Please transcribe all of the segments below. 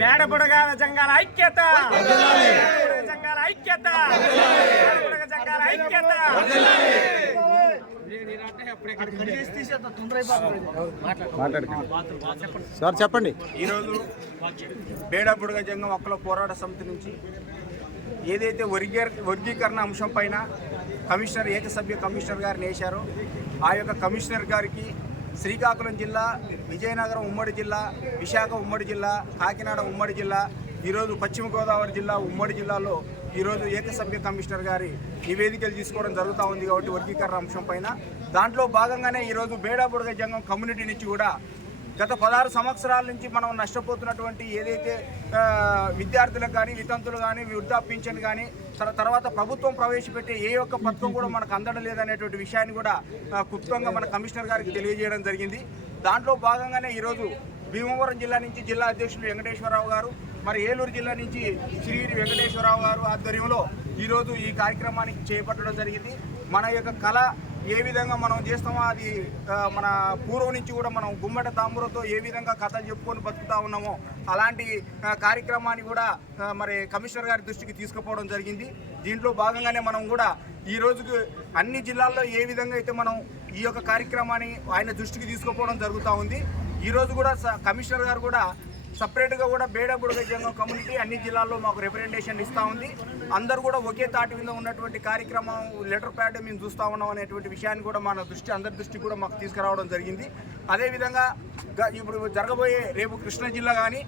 బేడబుడగాల జంగాల ఐక్యత. జంగాల ఐక్యత జంగాల ఐక్యత. సార్ చెప్పండి. ఈరోజు బేడబుడగ జంగం ఒక్కల పోరాట సమితి నుంచి ఏదైతే వర్గీయ వర్గీకరణ అంశం పైన కమిషనర్ ఏకసభ్య కమిషనర్ గారిని వేశారో ఆ యొక్క కమిషనర్ గారికి శ్రీకాకుళం జిల్లా విజయనగరం ఉమ్మడి జిల్లా విశాఖ ఉమ్మడి జిల్లా కాకినాడ ఉమ్మడి జిల్లా ఈరోజు పశ్చిమ గోదావరి జిల్లా ఉమ్మడి జిల్లాలో ఈరోజు ఏకసభ్య కమిషనర్ గారి నివేదికలు తీసుకోవడం జరుగుతూ ఉంది కాబట్టి వర్గీకరణ అంశం పైన. దాంట్లో భాగంగానే ఈరోజు బేడాబుడగ జంగం కమ్యూనిటీ నుంచి కూడా గత పదహారు సంవత్సరాల నుంచి మనం నష్టపోతున్నటువంటి ఏదైతే విద్యార్థులకు కానీ వితంతులు కానీ వృద్ధా పింఛన్ కానీ తర్వాత ప్రభుత్వం ప్రవేశపెట్టే ఏ ఒక్క పథకం కూడా మనకు అందడం లేదనేటువంటి విషయాన్ని కూడా క్లుప్తంగా మన కమిషనర్ గారికి తెలియజేయడం జరిగింది. దాంట్లో భాగంగానే ఈరోజు భీమవరం జిల్లా నుంచి జిల్లా అధ్యక్షులు వెంకటేశ్వరరావు గారు మరి ఏలూరు జిల్లా నుంచి శ్రీగిరి వెంకటేశ్వరరావు గారు ఆధ్వర్యంలో ఈరోజు ఈ కార్యక్రమానికి చేపట్టడం జరిగింది. మన యొక్క కళ ఏ విధంగా మనం చేస్తామో అది మన పూర్వం నుంచి కూడా మనం గుమ్మట తాంబూరంతో ఏ విధంగా కథలు చెప్పుకొని బతుకుతా ఉన్నామో అలాంటి కార్యక్రమాన్ని కూడా మరి కమిషనర్ గారి దృష్టికి తీసుకుపోవడం జరిగింది. దీంట్లో భాగంగానే మనం కూడా ఈ రోజుకి అన్ని జిల్లాల్లో ఏ విధంగా అయితే మనం ఈ యొక్క కార్యక్రమాన్ని ఆయన దృష్టికి తీసుకుపోవడం జరుగుతూ ఉంది. ఈరోజు కూడా స- కమిషనర్ గారు కూడా సపరేట్గా కూడా బేడబుడగ జంగం కమ్యూనిటీ అన్ని జిల్లాల్లో మాకు రిప్రజెంటేషన్ ఇస్తూ ఉంది. అందరూ కూడా ఒకే తాటి మీద ఉన్నటువంటి కార్యక్రమం లెటర్ ప్యాడ్ మేము చూస్తూ ఉన్నాం అనేటువంటి విషయాన్ని కూడా మన దృష్టి అందరి దృష్టి కూడా మాకు తీసుకురావడం జరిగింది. అదేవిధంగా ఇప్పుడు జరగబోయే రేపు కృష్ణా జిల్లా కానీ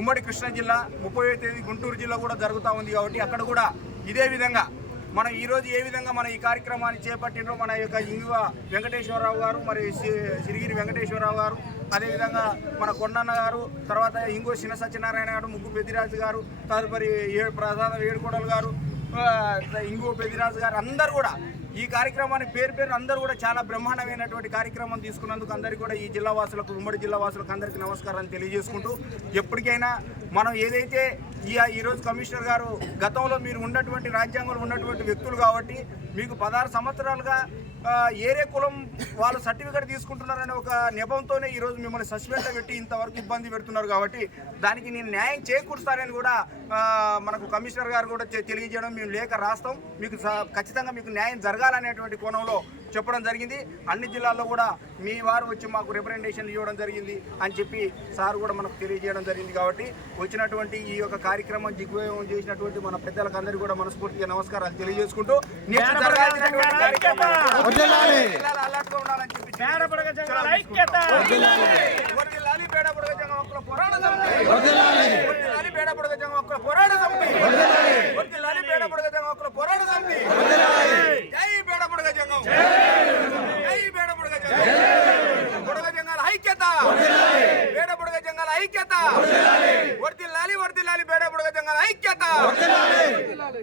ఉమ్మడి కృష్ణా జిల్లా ముప్పై తేదీ గుంటూరు జిల్లా కూడా జరుగుతూ ఉంది కాబట్టి అక్కడ కూడా ఇదే విధంగా మనం ఈరోజు ఏ విధంగా మన ఈ కార్యక్రమాన్ని చేపట్టినో మన యొక్క ఇంగువ వెంకటేశ్వరరావు గారు మరి సిరిగిరి వెంకటేశ్వరరావు గారు అదేవిధంగా మన కొండన్న గారు తర్వాత ఇంకో చిన్న సత్యనారాయణ గారు ముగ్గు పెద్దిరాజు గారు తదుపరి ఏడు ప్రసాద ఏడుకోడలు గారు ఆ, ఇంకో పెద్దిరాజు గారు అందరూ కూడా ఈ కార్యక్రమాన్ని పేరు పేరు అందరూ కూడా చాలా బ్రహ్మాండమైనటువంటి కార్యక్రమం తీసుకున్నందుకు అందరికీ కూడా ఈ జిల్లా వాసులకు ఉమ్మడి జిల్లా వాసులకు అందరికీ నమస్కారాన్ని తెలియజేసుకుంటూ ఎప్పటికైనా మనం ఏదైతే ఈరోజు కమిషనర్ గారు గతంలో మీరు ఉన్నటువంటి రాజ్యాంగంలో ఉన్నటువంటి వ్యక్తులు కాబట్టి మీకు పదహారు సంవత్సరాలుగా ఏరే కులం వాళ్ళు సర్టిఫికేట్ తీసుకుంటున్నారనే ఒక నెపంతోనే ఈరోజు మిమ్మల్ని సస్పెండ్ పెట్టి ఇంతవరకు ఇబ్బంది పెడుతున్నారు కాబట్టి దానికి నేను న్యాయం చేకూరుస్తానని కూడా మనకు కమిషనర్ గారు కూడా తె- తెలియజేయడం మేము లేఖ రాస్తాం. మీకు స- ఖచ్చితంగా మీకు న్యాయం జరగాలనేటువంటి కోణంలో చెప్పడం జరిగింది. అన్ని జిల్లాల్లో కూడా మీ వారు వచ్చి మాకు రిప్రజెంటేషన్ ఇవ్వడం జరిగింది అని చెప్పి సార్ కూడా మనకు తెలియజేయడం జరిగింది కాబట్టి వచ్చినటువంటి ఈ యొక్క కార్యక్రమం దిగ్విజయం చేసినటువంటి మన పెద్దలకు అందరికీ కూడా మనస్ఫూర్తిగా నమస్కారాలు తెలియజేసుకుంటూ ఉండాలని చెప్పి ఐక్యత. వర్తిల్లాలి వర్తిల్లాలి బేడ బుడగ జంగల ఐక్యత. వర్దిల్లాలి